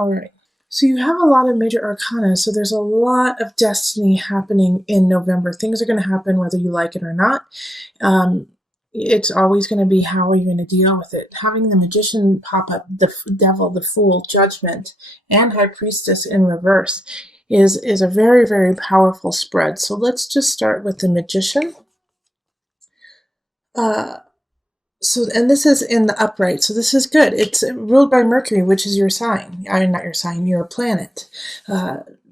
All right. So you have a lot of major arcana, so there's a lot of destiny happening in November. Things are going to happen whether you like it or not. It's always going to be how are you going to deal with it. Having the Magician pop up, the Devil, the Fool, Judgment, and High Priestess in reverse is a very, very powerful spread. So let's just start with the Magician. And this is in the upright, so this is good. It's ruled by Mercury, which is your sign. I mean, not your sign, your planet.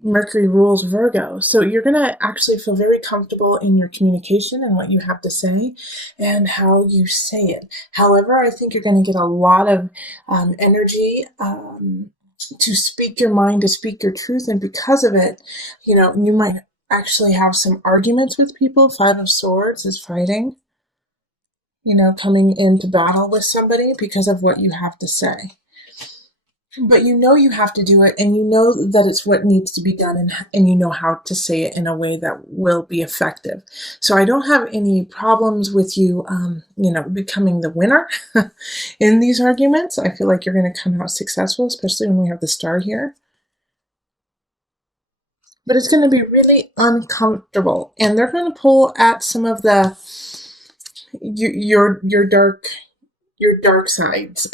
Mercury rules Virgo. So you're going to actually feel very comfortable in your communication and what you have to say and how you say it. However, I think you're going to get a lot of energy to speak your mind, to speak your truth. And because of it, you might actually have some arguments with people. Five of Swords is fighting. Coming into battle with somebody because of what you have to say. But you have to do it, and you know that it's what needs to be done, and you know how to say it in a way that will be effective. So I don't have any problems with you, becoming the winner in these arguments. I feel like you're going to come out successful, especially when we have the star here. But it's going to be really uncomfortable, and they're going to pull at some of the your dark sides,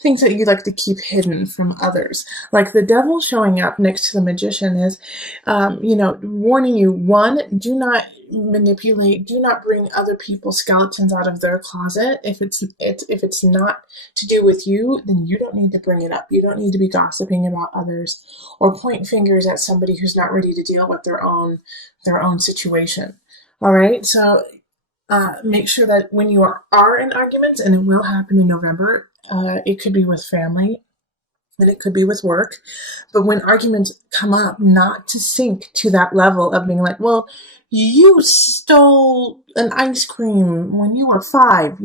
things that you like to keep hidden from others. Like the Devil showing up next to the Magician is, warning you, one, do not manipulate, do not bring other people's skeletons out of their closet. If it's not to do with you, then you don't need to bring it up. You don't need to be gossiping about others or point fingers at somebody who's not ready to deal with their own situation. All right, so make sure that when you are in arguments, and it will happen in November, it could be with family and it could be with work, but when arguments come up, not to sink to that level of being like, well, you stole an ice cream when you were 5,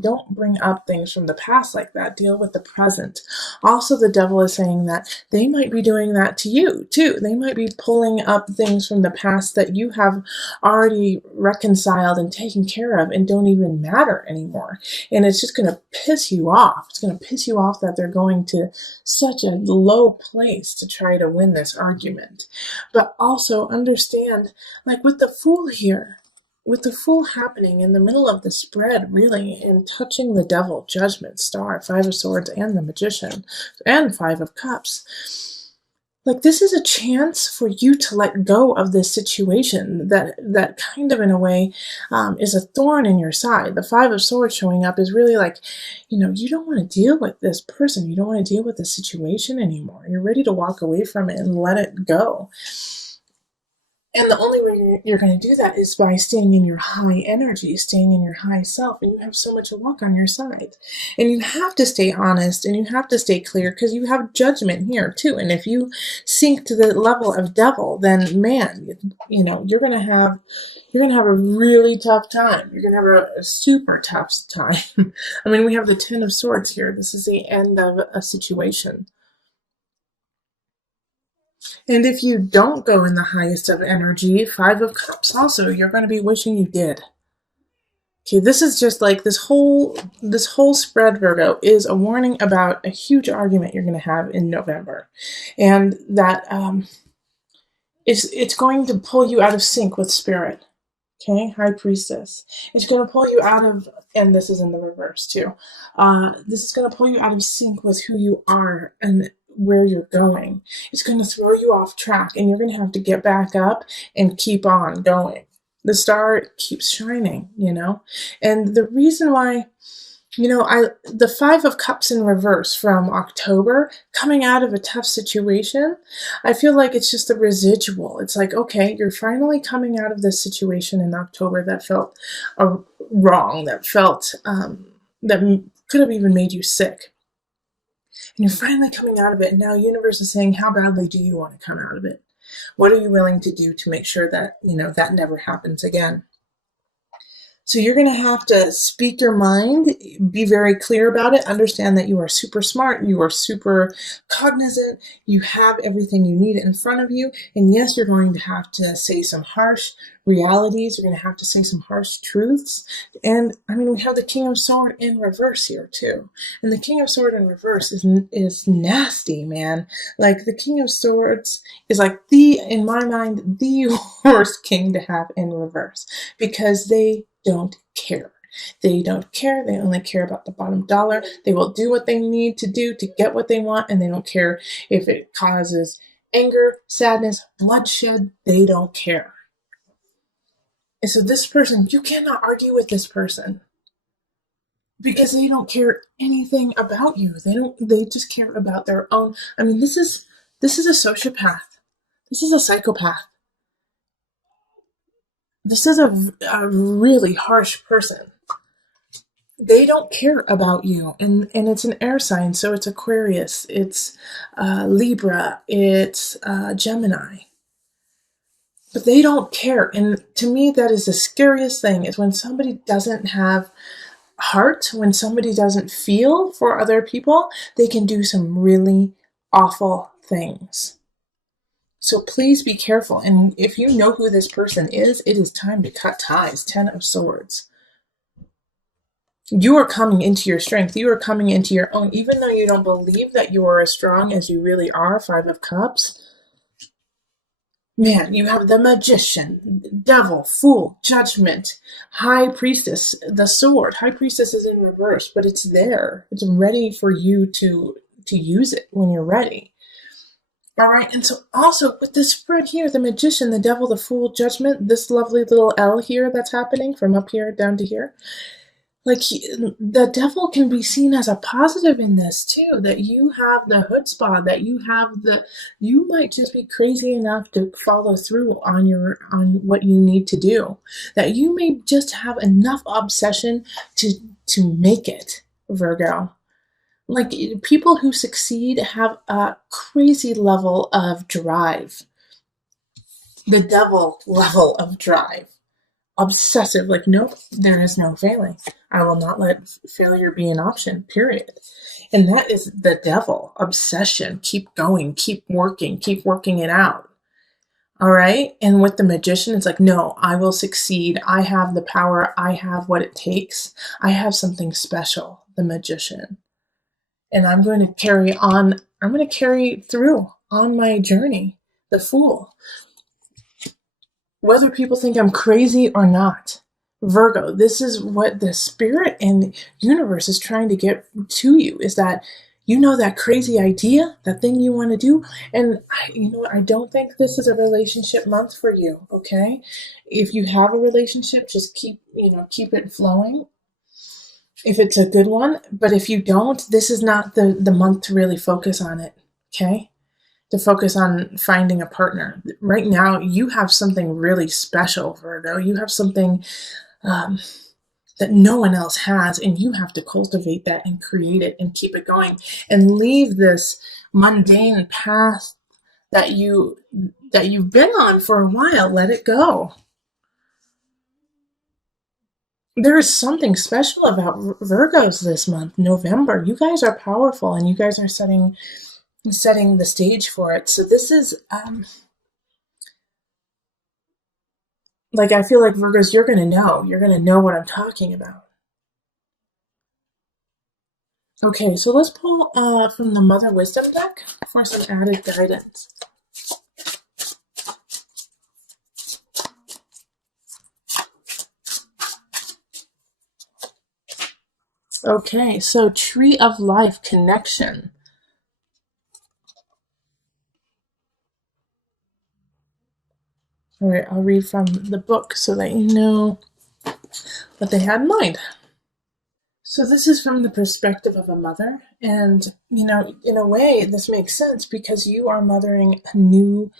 don't bring up things from the past like that. Deal with the present. Also, the Devil is saying that they might be doing that to you too. They might be pulling up things from the past that you have already reconciled and taken care of and don't even matter anymore. And it's just going to piss you off. It's going to piss you off that they're going to such a low place to try to win this argument. But also understand, like with the Fool here, with the Fool happening in the middle of the spread, really, and touching the Devil, Judgment, Star, Five of Swords, and the Magician, and Five of Cups. Like, this is a chance for you to let go of this situation that kind of, in a way, is a thorn in your side. The Five of Swords showing up is really like, you don't want to deal with this person. You don't want to deal with the situation anymore. You're ready to walk away from it and let it go. And the only way you're going to do that is by staying in your high energy, staying in your high self, and you have so much luck on your side. And you have to stay honest, and you have to stay clear, because you have Judgment here too. And if you sink to the level of Devil, then man, you're going to have a really tough time. You're going to have a super tough time. I mean, we have the Ten of Swords here. This is the end of a situation. And if you don't go in the highest of energy, Five of Cups also, you're going to be wishing you did. Okay, this is just like this whole spread, Virgo, is a warning about a huge argument you're going to have in November. And that it's going to pull you out of sync with spirit. Okay, High Priestess. It's going to pull you out of, and this is in the reverse too, this is going to pull you out of sync with who you are and where you're going. It's going to throw you off track, and you're going to have to get back up and keep on going. The star keeps shining, and the reason why, the Five of Cups in reverse from October, coming out of a tough situation, I feel like it's just a residual. It's like, okay, you're finally coming out of this situation in October that felt wrong, that felt, that could have even made you sick. And you're finally coming out of it, and now universe is saying, how badly do you want to come out of it? What are you willing to do to make sure that, that never happens again? So you're going to have to speak your mind, be very clear about it, understand that you are super smart, you are super cognizant, you have everything you need in front of you. And yes, you're going to have to say some harsh realities. You're going to have to say some harsh truths. And I mean, we have the King of Sword in reverse here too. And the King of Sword in reverse is nasty, man. Like the King of Swords is like in my mind, the worst king to have in reverse because they don't care. They don't care. They only care about the bottom dollar. They will do what they need to do to get what they want, and they don't care if it causes anger, sadness, bloodshed. They don't care. And so this person, you cannot argue with this person because they don't care anything about you. They just care about their own. I mean, this is a sociopath. This is a psychopath. This is a really harsh person. They don't care about you, and it's an air sign, so it's Aquarius, it's Libra, it's Gemini, but they don't care. And to me, that is the scariest thing, is when somebody doesn't have heart, when somebody doesn't feel for other people, they can do some really awful things. So please be careful, and if you know who this person is, it is time to cut ties. 10 of Swords. You are coming into your strength. You are coming into your own, even though you don't believe that you are as strong as you really are. 5 of Cups. Man, you have the Magician, Devil, Fool, Judgment, High Priestess, the Sword. High Priestess is in reverse, but it's there. It's ready for you to use it when you're ready. All right, and so also with this spread here, the Magician, the Devil, the Fool, Judgment, this lovely little L here that's happening from up here down to here. Like the devil can be seen as a positive in this too, that you have the chutzpah, that you might just be crazy enough to follow through on what you need to do, that you may just have enough obsession to make it, Virgo. Like people who succeed have a crazy level of drive, the devil level of drive. Obsessive, like, nope, there is no failing. I will not let failure be an option, period. And that is the devil. Obsession. Keep going, keep working it out. All right. And with the Magician, it's like, no, I will succeed. I have the power. I have what it takes. I have something special, the Magician. And I'm going to carry through on my journey, the Fool. Whether people think I'm crazy or not. Virgo, this is what the spirit and universe is trying to get to you, is that you know that crazy idea, that thing you want to do. And I don't think this is a relationship month for you, okay? If you have a relationship, just keep it flowing. If it's a good one, but if you don't, this is not the month to really focus on it, okay? To focus on finding a partner. Right now, you have something really special, Virgo. You have something that no one else has, and you have to cultivate that and create it and keep it going and leave this mundane path that you've been on for a while. Let it go. There is something special about Virgos this month, November. You guys are powerful, and you guys are setting the stage for it. So this is like, I feel like Virgos, you're gonna know what I'm talking about. Okay, so let's pull from the Mother Wisdom deck for some added guidance. Okay, so Tree of Life connection. All right, I'll read from the book so that you know what they had in mind. So this is from the perspective of a mother, and in a way this makes sense because you are mothering a new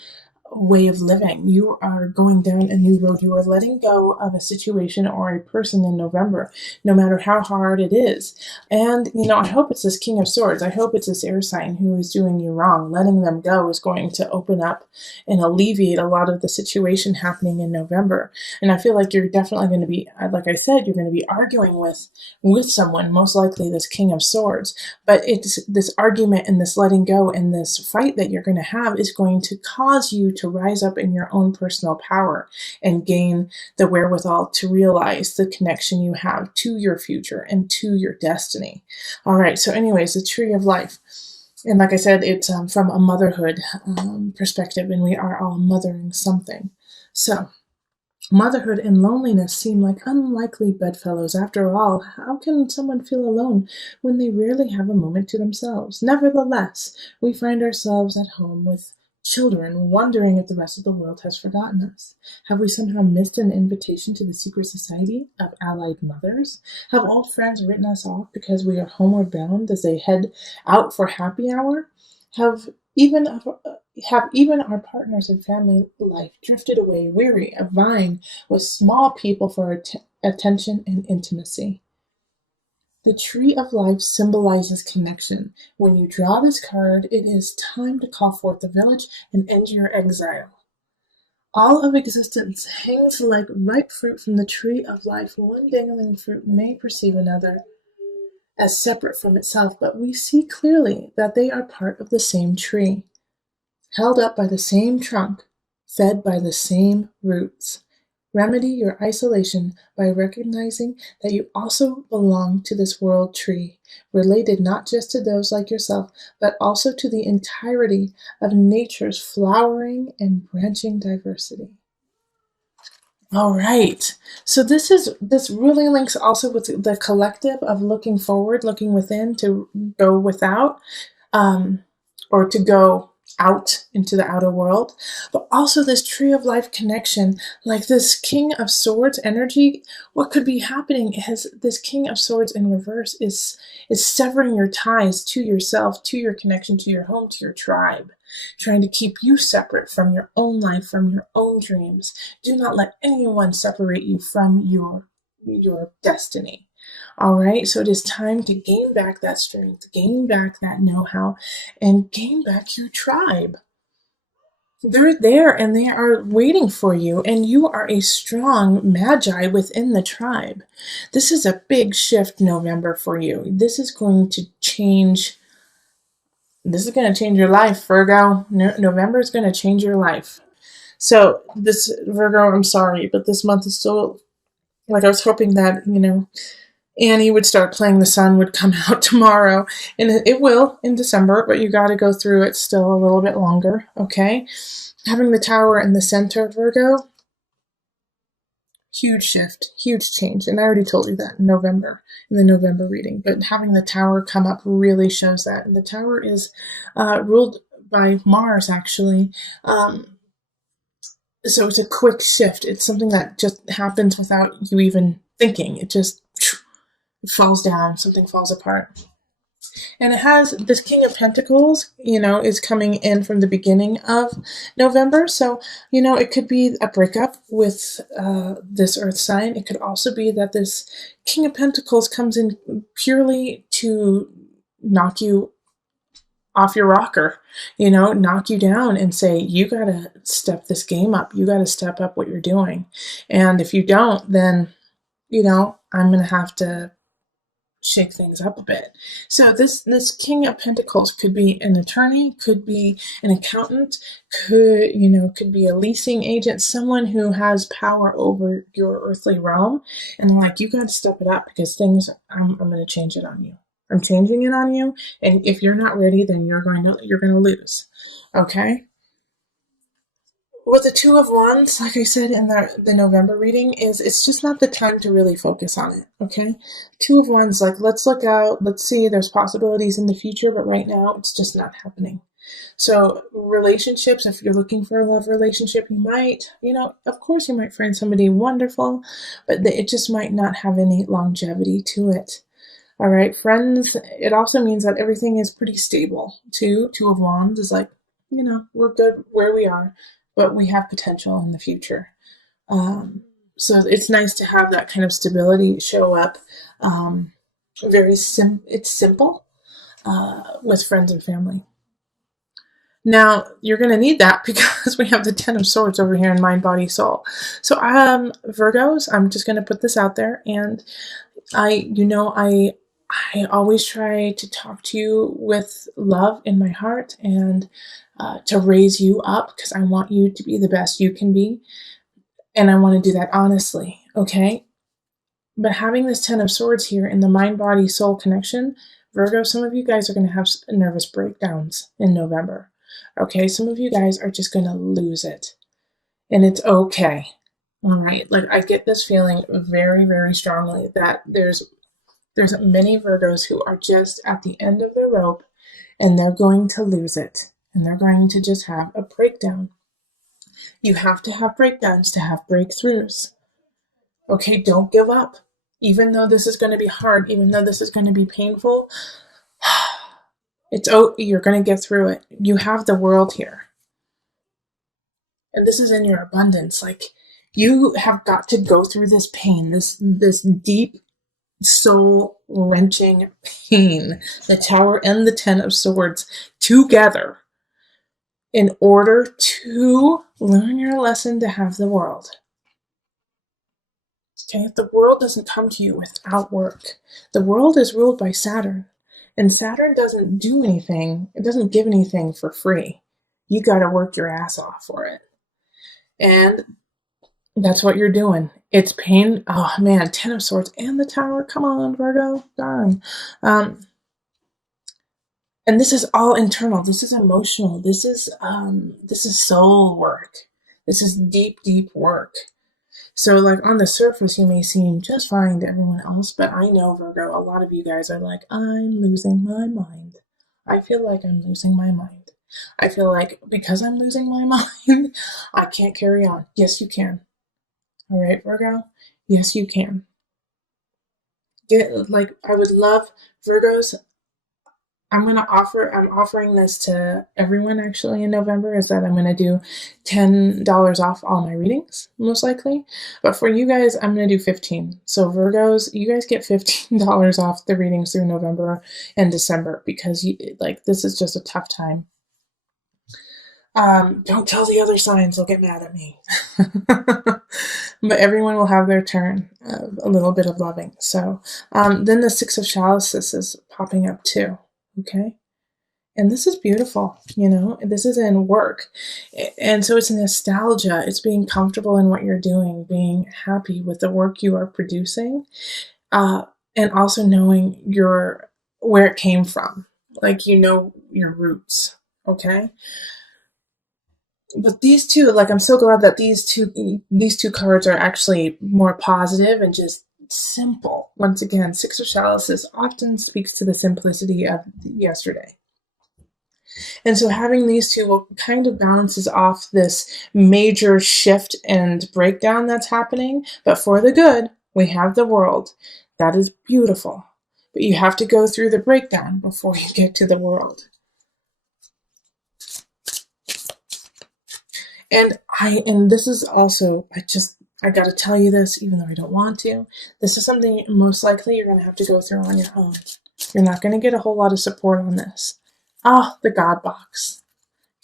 way of living. You are going down a new road. You are letting go of a situation or a person in November, no matter how hard it is. And, I hope it's this King of Swords. I hope it's this air sign who is doing you wrong. Letting them go is going to open up and alleviate a lot of the situation happening in November. And I feel like you're definitely going to be, like I said, you're going to be arguing with someone, most likely this King of Swords. But it's this argument and this letting go and this fight that you're going to have is going to cause you to rise up in your own personal power and gain the wherewithal to realize the connection you have to your future and to your destiny. All right. So anyways, the tree of life. And like I said, it's from a motherhood perspective, and we are all mothering something. So motherhood and loneliness seem like unlikely bedfellows. After all, how can someone feel alone when they rarely have a moment to themselves? Nevertheless, we find ourselves at home with children, wondering if the rest of the world has forgotten us. Have we somehow missed an invitation to the secret society of allied mothers? Have old friends written us off because we are homeward bound as they head out for happy hour? Have even our partners in family life drifted away, weary of vying with small people for attention and intimacy? The tree of life symbolizes connection. When you draw this card, it is time to call forth the village and end your exile. All of existence hangs like ripe fruit from the tree of life. One dangling fruit may perceive another as separate from itself, but we see clearly that they are part of the same tree, held up by the same trunk, fed by the same roots. Remedy your isolation by recognizing that you also belong to this world tree, related not just to those like yourself, but also to the entirety of nature's flowering and branching diversity. All right. So this really links also with the collective of looking forward, looking within to go without, or to go out into the outer world, but also this tree of life connection, like this King of Swords energy. What could be happening is this King of Swords in reverse is severing your ties to yourself, to your connection, to your home, to your tribe, trying to keep you separate from your own life, from your own dreams. Do not let anyone separate you from your destiny. All right, so it is time to gain back that strength, gain back that know-how, and gain back your tribe. They're there and they are waiting for you, and you are a strong magi within the tribe. This is a big shift November for you. This is going to change your life, Virgo. November is going to change your life. So this, Virgo, I'm sorry, but this month is still, like, I was hoping that, Annie would start playing The Sun would come out tomorrow, and it will in December, but you got to go through it still a little bit longer, okay? Having the Tower in the center, Virgo, huge shift, huge change, and I already told you that in the November reading, but having the Tower come up really shows that, and the Tower is ruled by Mars, actually. So it's a quick shift. It's something that just happens without you even thinking. It just falls down, something falls apart. And it has this King of Pentacles, is coming in from the beginning of November. So, it could be a breakup with this earth sign. It could also be that this King of Pentacles comes in purely to knock you off your rocker, knock you down and say, you got to step this game up. You got to step up what you're doing. And if you don't, then, I'm going to have to shake things up a bit. So this King of Pentacles could be an attorney, could be an accountant, could be a leasing agent, someone who has power over your earthly realm, and like, you got to step it up because I'm going to change it on you. I'm changing it on you, and if you're not ready, then you're going to lose. Okay? With the Two of Wands, like I said in the November reading, it's just not the time to really focus on it, okay? Two of Wands, like, let's look out, let's see, there's possibilities in the future, but right now, it's just not happening. So relationships, if you're looking for a love relationship, you might, of course you might find somebody wonderful, but it just might not have any longevity to it. All right, friends, it also means that everything is pretty stable, too. Two of Wands is like, we're good where we are. but we have potential in the future. So it's nice to have that kind of stability show up. It's simple with friends and family. Now, you're going to need that because we have the Ten of Swords over here in mind, body, soul. So, Virgos, I'm just going to put this out there. And I always try to talk to you with love in my heart and to raise you up because I want you to be the best you can be. And I want to do that honestly, okay? But having this Ten of Swords here in the mind, body, soul connection, Virgo, some of you guys are going to have nervous breakdowns in November. Okay, some of you guys are just going to lose it. And it's okay. All right, like I get this feeling very, very strongly that there's many Virgos who are just at the end of their rope and they're going to lose it. And they're going to just have a breakdown. You have to have breakdowns to have breakthroughs. Okay, don't give up. Even though this is going to be hard, even though this is going to be painful, you're going to get through it. You have the world here. And this is in your abundance. Like, you have got to go through this pain, this deep, soul-wrenching pain, the Tower and the Ten of Swords together in order to learn your lesson to have the world. Okay, the world doesn't come to you without work. The world is ruled by Saturn, and Saturn doesn't do anything. It doesn't give anything for free. You got to work your ass off for it. And that's what you're doing. It's pain. Oh man, Ten of Swords and the Tower. Come on, Virgo. Darn. And this is all internal. This is emotional. This is soul work. This is deep, deep work. So, like, on the surface, you may seem just fine to everyone else, but I know, Virgo, a lot of you guys are like, I'm losing my mind. I feel like I'm losing my mind. I feel like because I'm losing my mind, I can't carry on. Yes, you can. All right, Virgo? Yes, you can. I would love Virgos. I'm offering this to everyone actually in November, is that I'm going to do $10 off all my readings, most likely. But for you guys, I'm going to do 15. So Virgos, you guys get $15 off the readings through November and December because this is just a tough time. Don't tell the other signs, they'll get mad at me. But everyone will have their turn of a little bit of loving. So then the Six of Chalices is popping up too. Okay. And this is beautiful, this is in work. And so it's nostalgia. It's being comfortable in what you're doing, being happy with the work you are producing, and also knowing where it came from. Like, your roots. Okay. But these two, I'm so glad that these two cards are actually more positive and just simple. Once again, Six of Chalices often speaks to the simplicity of yesterday. And so having these two will kind of balances off this major shift and breakdown that's happening. But for the good, we have the world. That is beautiful. But you have to go through the breakdown before you get to the world. And this is also, I got to tell you this, even though I don't want to. This is something most likely you're going to have to go through on your own. You're not going to get a whole lot of support on this. The God box.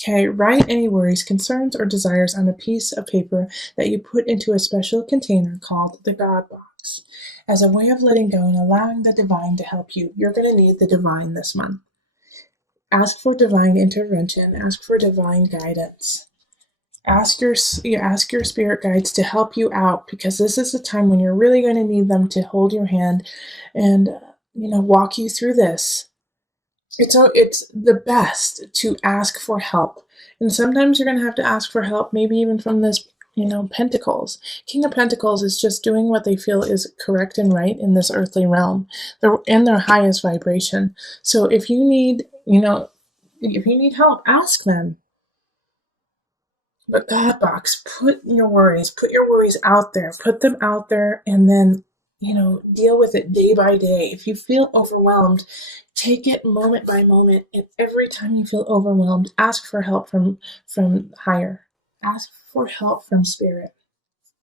Okay, write any worries, concerns, or desires on a piece of paper that you put into a special container called the God box. As a way of letting go and allowing the divine to help you, you're going to need the divine this month. Ask for divine intervention. Ask for divine guidance. Ask your spirit guides to help you out, because this is the time when you're really going to need them to hold your hand and walk you through this. It's the best to ask for help, and sometimes you're going to have to ask for help, maybe even from this Pentacles. King of Pentacles is just doing what they feel is correct and right in this earthly realm. They're in their highest vibration. So if you need help, ask them. But God box, put your worries out there, put them out there, and then, deal with it day by day. If you feel overwhelmed, take it moment by moment. And every time you feel overwhelmed, ask for help from higher. ask for help from spirit.